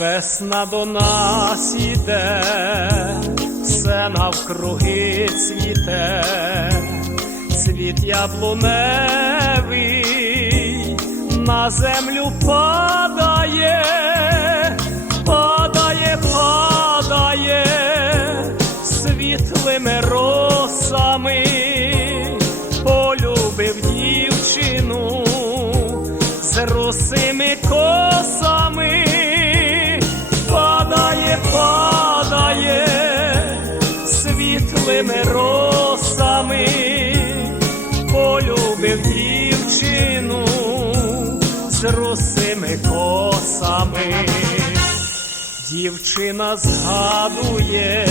Весна до нас іде, все навкруги цвіте, цвіт яблуневий на землю падає, падає, падає. Світлими росами, полюбив дівчину з русими косами, світлими росами, полюбив дівчину з русими косами. Дівчина згадує,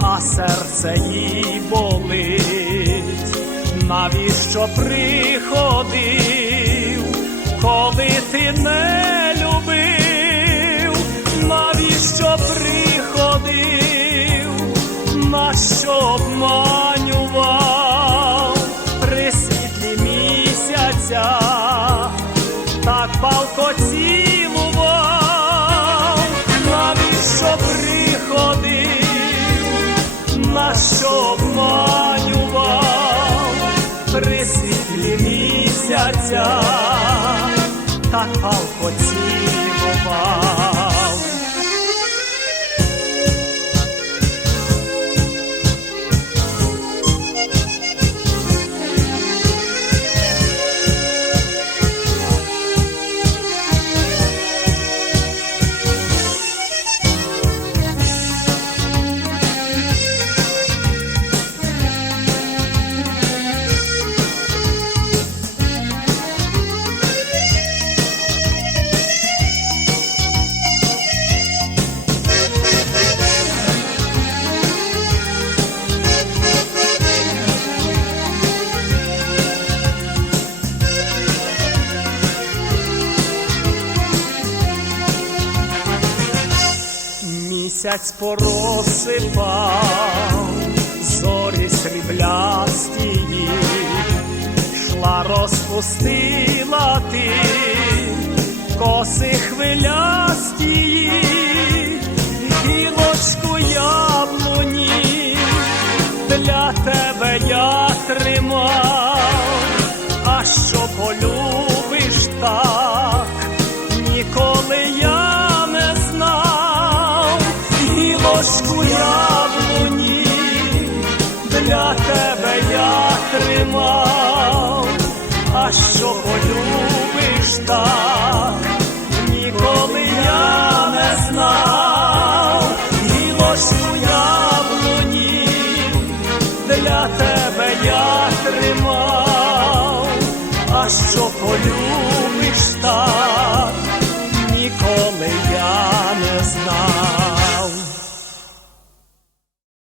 а серце їй болить, навіщо приходив, коли ти не нащо обманював при світлі місяця, так палко цілував, навіщо приходив, нащо обманював при світлі місяця, так палко цілував. Місяць поросипав, зорі сріблястії, шла розпустила ти коси хвилястії, гілочку яблуні для тебе я тримав, а що полюбиш так, ніколи я не знав, і гілочку яблуні для тебе я тримав, а що полюбиш так,